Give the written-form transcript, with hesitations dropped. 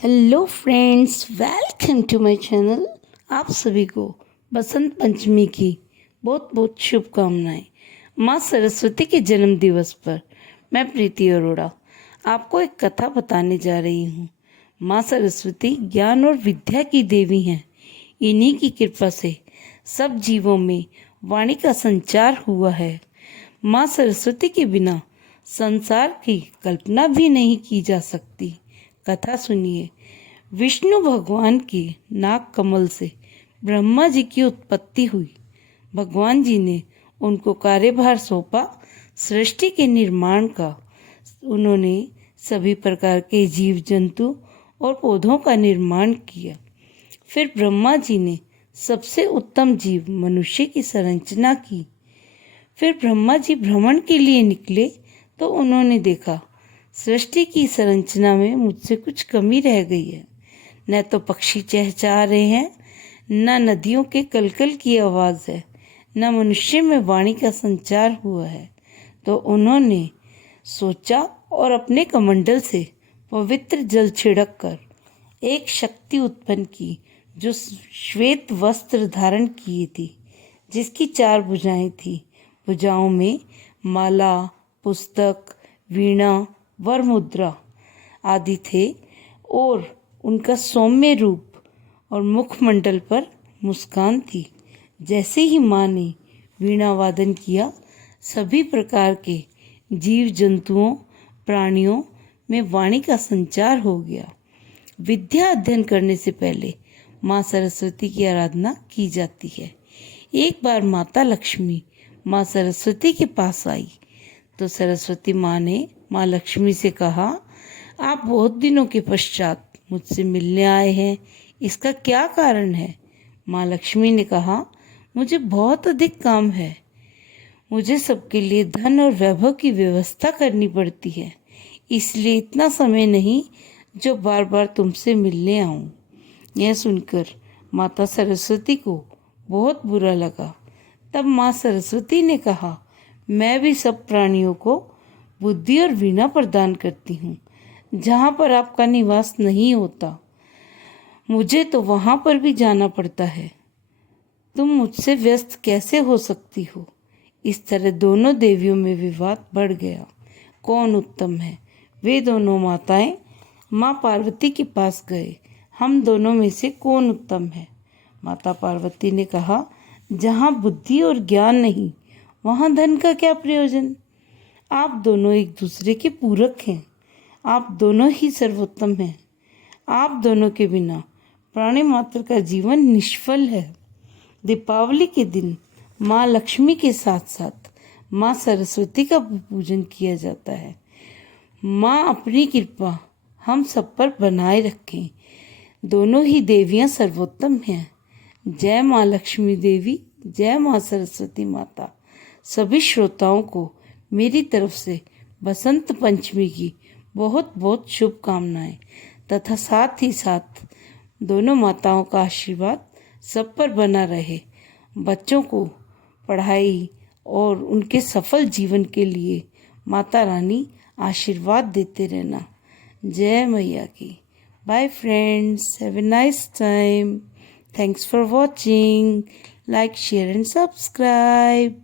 Hello friends, welcome to my channel. आप सभी को बसंत पंचमी की बहुत बहुत शुभकामनाएं। माँ सरस्वती के जन्म दिवस पर मैं प्रीति अरोड़ा आपको एक कथा बताने जा रही हूँ। माँ सरस्वती ज्ञान और विद्या की देवी हैं। इन्हीं की कृपा से सब जीवों में वाणी का संचार हुआ है। माँ सरस्वती के बिना संसार की कल्पना भी नहीं की जा सकती। कथा सुनिए। विष्णु भगवान की नाग कमल से ब्रह्मा जी की उत्पत्ति हुई। भगवान जी ने उनको कार्यभार सौंपा सृष्टि के निर्माण का। उन्होंने सभी प्रकार के जीव जंतु और पौधों का निर्माण किया। फिर ब्रह्मा जी ने सबसे उत्तम जीव मनुष्य की संरचना की। फिर ब्रह्मा जी भ्रमण के लिए निकले तो उन्होंने देखा सृष्टि की संरचना में मुझसे कुछ कमी रह गई है। न तो पक्षी चहचहा रहे हैं, न नदियों के कलकल की आवाज़ है, न मनुष्य में वाणी का संचार हुआ है। तो उन्होंने सोचा और अपने कमंडल से पवित्र जल छिड़क कर एक शक्ति उत्पन्न की जो श्वेत वस्त्र धारण किए थी, जिसकी 4 भुजाएं थी। भुजाओं में माला, पुस्तक, वीणा, वरमुद्रा आदि थे और उनका सौम्य रूप और मुखमंडल पर मुस्कान थी। जैसे ही माँ ने वीणा वादन किया, सभी प्रकार के जीव जंतुओं प्राणियों में वाणी का संचार हो गया। विद्या अध्ययन करने से पहले माँ सरस्वती की आराधना की जाती है। एक बार माता लक्ष्मी माँ सरस्वती के पास आई तो सरस्वती माँ ने माँ लक्ष्मी से कहा, आप बहुत दिनों के पश्चात मुझसे मिलने आए हैं, इसका क्या कारण है? माँ लक्ष्मी ने कहा, मुझे बहुत अधिक काम है। मुझे सबके लिए धन और वैभव की व्यवस्था करनी पड़ती है, इसलिए इतना समय नहीं जो बार बार तुमसे मिलने आऊं। यह सुनकर माता सरस्वती को बहुत बुरा लगा। तब माँ सरस्वती ने कहा, मैं भी सब प्राणियों को बुद्धि और वीणा प्रदान करती हूँ। जहाँ पर आपका निवास नहीं होता, मुझे तो वहाँ पर भी जाना पड़ता है। तुम मुझसे व्यस्त कैसे हो सकती हो? इस तरह दोनों देवियों में विवाद बढ़ गया। कौन उत्तम है? वे दोनों माताएं माँ पार्वती के पास गए। हम दोनों में से कौन उत्तम है? माता पार्वती ने कहा, जहाँ बुद्धि और ज्ञान नहीं, वहाँ धन का क्या प्रयोजन? आप दोनों एक दूसरे के पूरक हैं। आप दोनों ही सर्वोत्तम हैं। आप दोनों के बिना प्राणी मात्र का जीवन निष्फल है। दीपावली के दिन माँ लक्ष्मी के साथ साथ माँ सरस्वती का भी पूजन किया जाता है। माँ अपनी कृपा हम सब पर बनाए रखें। दोनों ही देवियाँ सर्वोत्तम हैं। जय माँ लक्ष्मी देवी, जय माँ सरस्वती माता। सभी श्रोताओं को मेरी तरफ से बसंत पंचमी की बहुत बहुत शुभकामनाएं तथा साथ ही साथ दोनों माताओं का आशीर्वाद सब पर बना रहे। बच्चों को पढ़ाई और उनके सफल जीवन के लिए माता रानी आशीर्वाद देते रहना। जय मैया की। Bye friends, have a nice time. Thanks for watching. Like, share and subscribe.